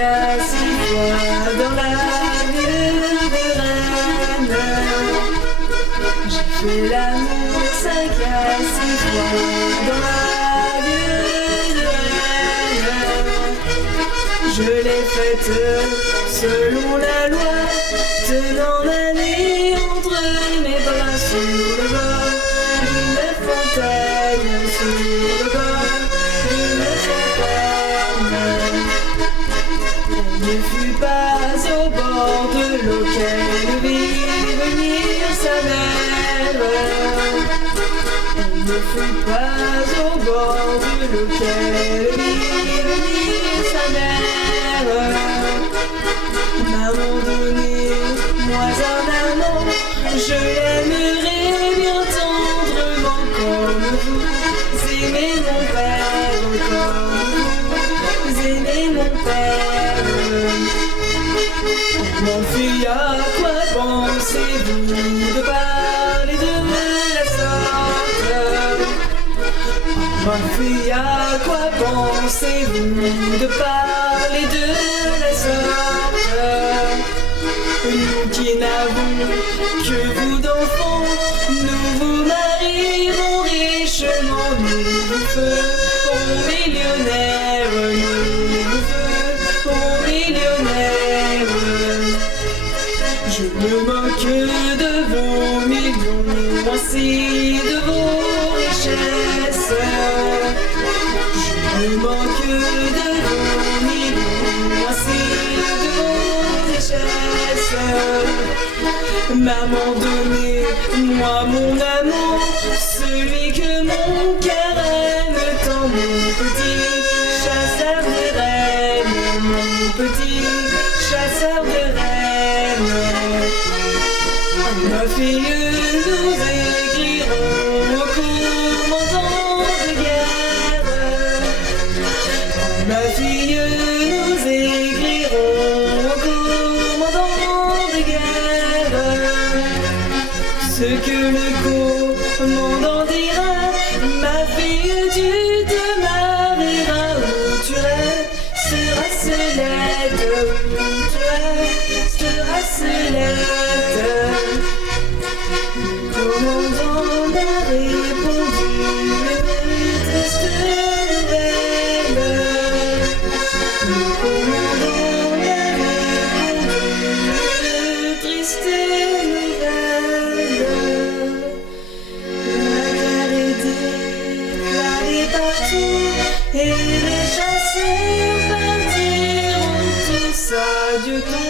à 6 fois dans la ville de Rennes. J'ai fait l'amour 5 à 6 fois dans la ville de Rennes. Je l'ai faite selon la loi, tenant ma vie entre mes bras sur le bord d'une fontaine, sur le bord d'une fontaine. Elle ne fut pas au bord de l'eau qu'elle vit venir sa mère. Elle ne fut pas au bord de l'eau qu'elle vit venir sa mère. Maman donnée, moi un amant, je l'aimerais bien tendrement comme vous aimez mon père, comme vous aimez mon père. Mon fille, à quoi pensez-vous de parler de la sorte? Ma fille, à quoi pensez-vous de parler de la sorte? Nous qui n'avons que vous d'enfants, nous vous marierons richement, nous vous ferons millionnaires, nous vous ferons millionnaires. Je me moque de vos millions, ainsi de vos richesses. Je me moque de vos millions, ainsi de vos richesses. Maman donnez-moi mon amour, celui que mon cœur aime tant, mon petit chasseur de reines, mon petit chasseur de reines. Ma fille, nous écrirons au commandant de guerre. Ma fille, nous écrirons au commandant de guerre. Ce que le commandant dira, ma fille, tu te marieras où tu resteras Celette, où tu resteras Celette. Le commandant m'a répondu une triste nouvelle. Le commandant m'a répondu une triste nouvelle. La guerre est déclarée partout et les chasseurs partiront tous. Adieu ton